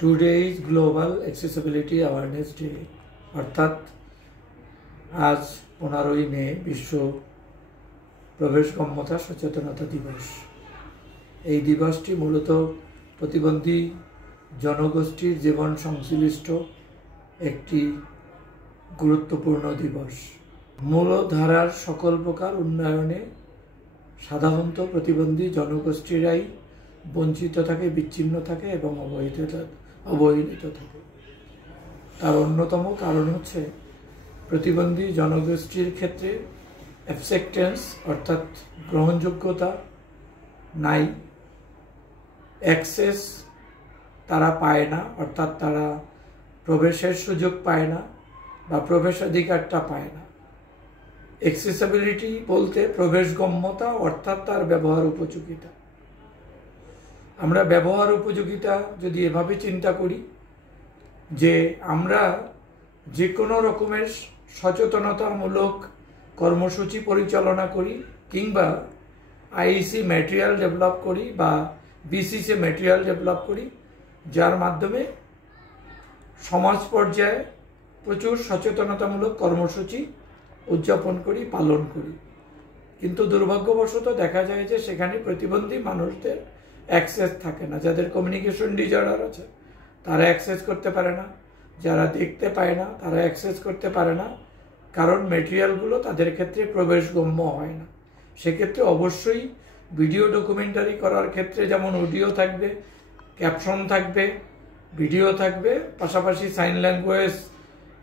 Today is global accessibility awareness day, অর্থাৎ আজ 15ই মে বিশ্ব প্রবেশগম্যতা সচেতনতা দিবস। এই দিবসটি মূলত প্রতিবন্ধী জনগোষ্ঠীর জীবন সংশ্লিষ্ট একটি গুরুত্বপূর্ণ দিবস। মূলধারার সকল প্রকার উন্নয়নে সাধারণত প্রতিবন্ধী জনগোষ্ঠীরাই বঞ্চিত থাকে, বিচ্ছিন্ন থাকে এবং অবহেলিত থাকে। তার অন্যতম কারণ হচ্ছে প্রতিবন্ধী জনগোষ্ঠীর ক্ষেত্রে অ্যাকসেপ্টেন্স অর্থাৎ গ্রহণযোগ্যতা নাই, অ্যাক্সেস তারা পায় না, অর্থাৎ তারা প্রবেশের সুযোগ পায় না বা প্রবেশাধিকারটা পায় না। অ্যাক্সেসিবিলিটি বলতে প্রবেশগম্যতা অর্থাৎ তার ব্যবহার উপযোগিতা। আমরা ব্যবহার উপযোগিতা যদি এভাবে চিন্তা করি যে আমরা যে কোনো রকমের সচেতনতামূলক কর্মসূচি পরিচালনা করি কিংবা আইইসি ম্যাটেরিয়াল ডেভেলপ করি বা বিসিসি ম্যাটেরিয়াল ডেভেলপ করি, যার মাধ্যমে সমাজ পর্যায়ে প্রচুর সচেতনতামূলক কর্মসূচি উদযাপন করি, পালন করি। কিন্তু দুর্ভাগ্যবশত দেখা যায় যে সেখানে প্রতিবন্ধী মানুষদের অ্যাক্সেস থাকে না। যাদের কমিউনিকেশন ডিসঅর্ডার আছে তারা অ্যাক্সেস করতে পারে না, যারা দেখতে পায় না তারা অ্যাক্সেস করতে পারে না, কারণ ম্যাটেরিয়ালগুলো তাদের ক্ষেত্রে প্রবেশগম্য হয় না। সেক্ষেত্রে অবশ্যই ভিডিও ডকুমেন্টারি করার ক্ষেত্রে যেমন অডিও থাকবে, ক্যাপশন থাকবে, ভিডিও থাকবে, পাশাপাশি সাইন ল্যাঙ্গুয়েজ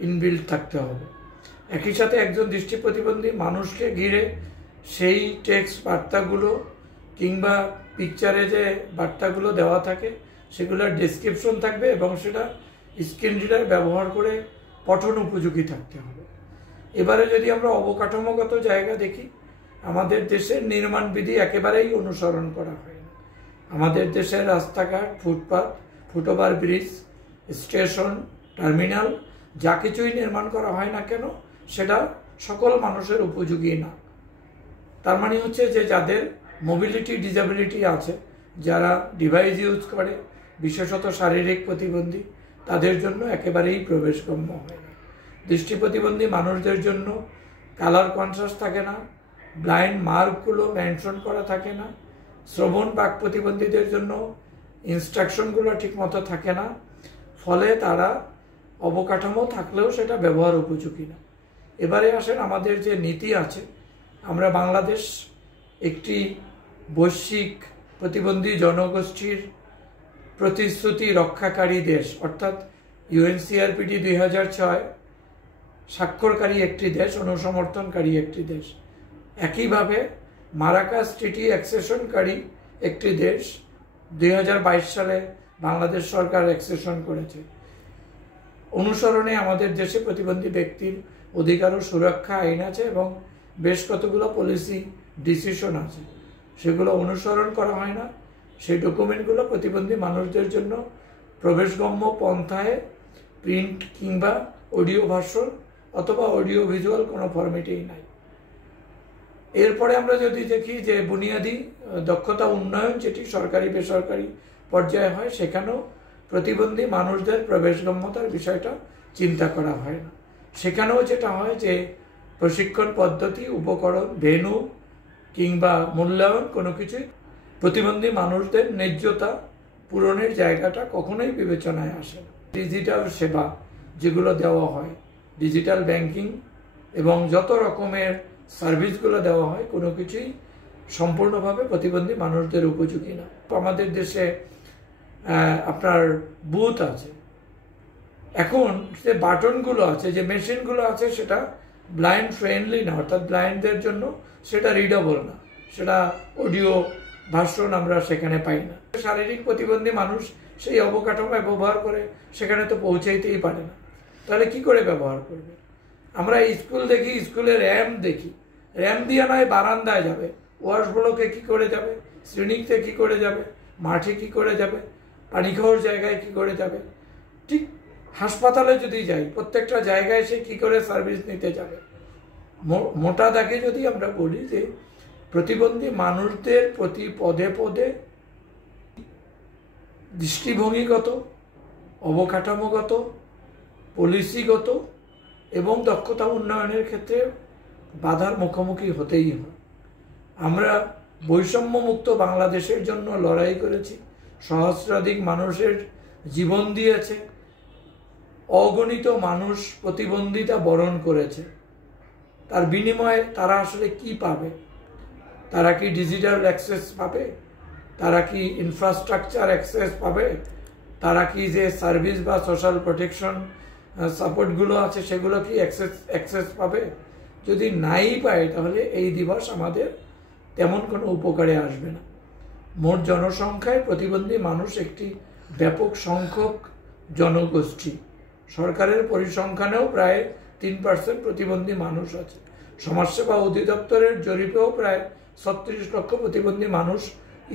ইনবিল্ট থাকতে হবে। একই সাথে একজন দৃষ্টি প্রতিবন্ধী মানুষকে ঘিরে সেই টেক্সট বার্তাগুলো কিংবা পিকচারে যে বার্তাগুলো দেওয়া থাকে সেগুলোর ডেসক্রিপশন থাকবে এবং সেটা স্ক্রিন রিডার ব্যবহার করে পঠন উপযোগী থাকতে হবে। এবারে যদি আমরা অবকাঠামোগত জায়গা দেখি, আমাদের দেশের নির্মাণ বিধি একেবারেই অনুসরণ করা হয় না। আমাদের দেশের রাস্তাঘাট, footpath, foot over bridge, station, terminal যা কিছুই নির্মাণ করা হয় না কেন সেটা সকল মানুষের উপযোগী না। তার মানে হচ্ছে যে যাদের মোবিলিটি ডিসএবিলিটি আছে, যারা ডিভাইস ইউজ করে, বিশেষত শারীরিক প্রতিবন্ধী, তাদের জন্য একেবারেই প্রবেশগম্য হয় না। দৃষ্টি প্রতিবন্ধী মানুষদের জন্য কালার কনসাস থাকে না, ব্লাইন্ড মার্কগুলো মেনশন করা থাকে না, শ্রবণ বাক প্রতিবন্ধীদের জন্য ইনস্ট্রাকশনগুলো ঠিকমতো থাকে না, ফলে তারা অবকাঠামো থাকলেও সেটা ব্যবহার উপযোগী না। এবারে আসেন আমাদের যে নীতি আছে, আমরা বাংলাদেশ একটি বৈশ্বিক প্রতিবন্ধী জনগোষ্ঠীর প্রতিশ্রুতি রক্ষাকারী দেশ, অর্থাৎ ইউএনসিআরপিডি 2006 স্বাক্ষরকারী একটি দেশ, অনুসমর্থনকারী একটি দেশ। একইভাবে মারাকাস ট্রিটি অ্যাকসেশনকারী একটি দেশ। 2022 সালে বাংলাদেশ সরকার অ্যাকসেশন করেছে। অনুসরণে আমাদের দেশে প্রতিবন্ধী ব্যক্তির অধিকার ও সুরক্ষা আইন আছে এবং বেশ কতগুলো পলিসি ডিসিশন আছে, সেগুলো অনুসরণ করা হয় না। সেই ডকুমেন্টগুলো প্রতিবন্ধী মানুষদের জন্য প্রবেশগম্য পন্থায় প্রিন্ট কিংবা অডিও ভার্সন অথবা অডিও ভিজুয়াল কোনো ফরম্যাটেই নাই। এরপরে আমরা যদি দেখি যে বুনিয়াদী দক্ষতা উন্নয়ন যেটি সরকারি বেসরকারি পর্যায়ে হয়, সেখানেও প্রতিবন্ধী মানুষদের প্রবেশগম্যতার বিষয়টা চিন্তা করা হয় না। সেখানেও যেটা হয় যে প্রশিক্ষণ পদ্ধতি, উপকরণ, ভেন্যু কিংবা মূল্যায়ন কোনো কিছুই প্রতিবন্ধী মানুষদের ন্যায্যতা পূরণের জায়গাটা কখনোই বিবেচনায় আসে না। ডিজিটাল সেবা যেগুলো দেওয়া হয়, ডিজিটাল ব্যাংকিং এবং যত রকমের সার্ভিসগুলো দেওয়া হয়, কোনো কিছুই সম্পূর্ণভাবে প্রতিবন্ধী মানুষদের উপযোগী না। আমাদের দেশে আপনার বুথ আছে, এখন যে বাটনগুলো আছে, যে মেশিনগুলো আছে, সেটা ব্লাইন্ড ফ্রেন্ডলি না, অর্থাৎ ব্লাইন্ডদের জন্য সেটা রিডেবল না, সেটা অডিও ভার্সন আমরা সেখানে পাই না। শারীরিক প্রতিবন্ধী মানুষ সেই অবকাঠামোয় ব্যবহার করে সেখানে তো পৌঁছাইতেই পারে না, তাহলে কি করে ব্যবহার করবে? আমরা স্কুল দেখি, স্কুলে র্যাম্প দেখি, র্যাম্প দিয়ে নয় বারান্দায় যাবে, ওয়াশ ব্লকে কি করে যাবে, শ্রেণীতে কি করে যাবে, মাঠে কি করে যাবে, পানি খাওয়ার জায়গায় কি করে যাবে। ঠিক হাসপাতালে যদি যাই, প্রত্যেকটা জায়গায় সে কি করে সার্ভিস নিতে যাবে। মোটা দাগে যদি আমরা বলি যে প্রতিবন্ধী মানুষদের প্রতি পদে পদে দৃষ্টিভঙ্গিগত অবকাঠামোগত, পলিসিগত এবং দক্ষতা উন্নয়নের ক্ষেত্রে বাধার মুখোমুখি হতেই হয়। আমরা বৈষম্যমুক্ত বাংলাদেশের জন্য লড়াই করেছি, সহস্রাধিক মানুষের জীবন দিয়েছে, অগণিত মানুষ প্রতিবন্ধিতা বরণ করেছে। তার বিনিময়ে তারা আসলে কি পাবে? তারা কি ডিজিটাল অ্যাক্সেস পাবে? তারা কি ইনফ্রাস্ট্রাকচার অ্যাক্সেস পাবে? তারা কি যে সার্ভিস বা সোশ্যাল প্রোটেকশন সাপোর্টগুলো আছে সেগুলো কি অ্যাক্সেস পাবে? যদি নাই পায় তাহলে এই দিবস আমাদের তেমন কোনো উপকারে আসবে না। মোট জনসংখ্যায় প্রতিবন্ধী মানুষ একটি ব্যাপক সংখ্যক জনগোষ্ঠী। সরকারের পরিসংখ্যানেও প্রায় 3% প্রতিবন্ধী মানুষ আছে। সমাজসেবা অধিদপ্তরের জরিপেও প্রায় 36 লক্ষ প্রতিবন্ধী মানুষ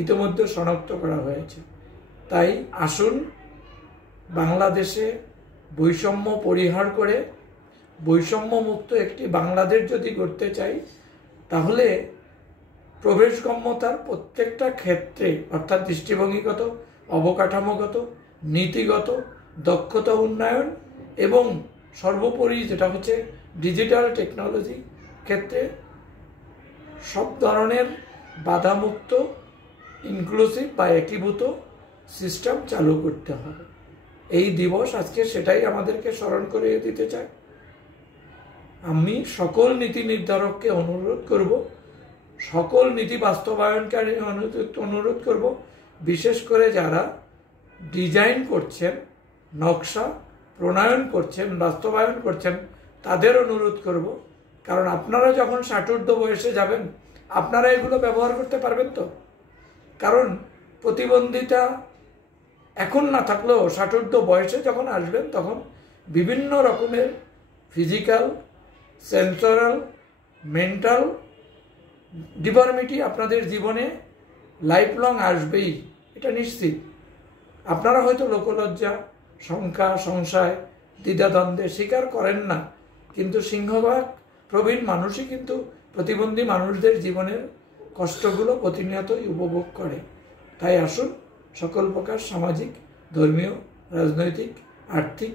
ইতিমধ্যে শনাক্ত করা হয়েছে। তাই আসুন বাংলাদেশে বৈষম্য পরিহার করে বৈষম্যমুক্ত একটি বাংলাদেশ যদি গড়তে চাই, তাহলে প্রবেশগম্যতার প্রত্যেকটা ক্ষেত্রে অর্থাৎ দৃষ্টিভঙ্গিগত, অবকাঠামোগত, নীতিগত, দক্ষতা উন্নয়ন এবং সর্বোপরি যেটা হচ্ছে ডিজিটাল টেকনোলজি ক্ষেত্রে সব ধরনের বাধামুক্ত, ইনক্লুসিভ বা একীভূত সিস্টেম চালু করতে হবে। এই দিবস আজকে সেটাই আমাদেরকে স্মরণ করিয়ে দিতে চায়। আমি সকল নীতি নির্ধারককে অনুরোধ করব, সকল নীতি বাস্তবায়নকারী অনুরোধ করব, বিশেষ করে যারা ডিজাইন করছেন, নকশা প্রণয়ন করছেন, বাস্তবায়ন করছেন, তাদের অনুরোধ করব, কারণ আপনারা যখন 60 বয়সে যাবেন আপনারা এগুলো ব্যবহার করতে পারবেন তো? কারণ প্রতিবন্ধিতা এখন না থাকলেও 60 বয়সে যখন আসবেন তখন বিভিন্ন রকমের ফিজিক্যাল, সেন্সরাল, মেন্টাল ডিফর্মিটি আপনাদের জীবনে লাইফ লং আসবেই, এটা নিশ্চিত। আপনারা হয়তো লোকলজ্জা, শঙ্কা, সংশয়, দ্বিধাদ্বন্দ্বে স্বীকার করেন না, কিন্তু সিংহভাগ প্রবীণ মানুষই কিন্তু প্রতিবন্ধী মানুষদের জীবনের কষ্টগুলো প্রতিনিয়তই উপভোগ করে। তাই আসুন সকল প্রকার সামাজিক, ধর্মীয়, রাজনৈতিক, আর্থিক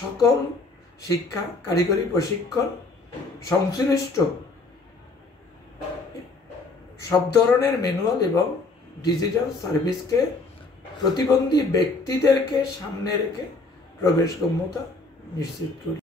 সকল শিক্ষা, কারিগরি প্রশিক্ষণ সংশ্লিষ্ট সব ধরনের ম্যানুয়াল এবং ডিজিটাল সার্ভিসকে প্রতিবন্ধী ব্যক্তিদেরকে সামনে রেখে প্রবেশগম্যতা নিশ্চিত করি।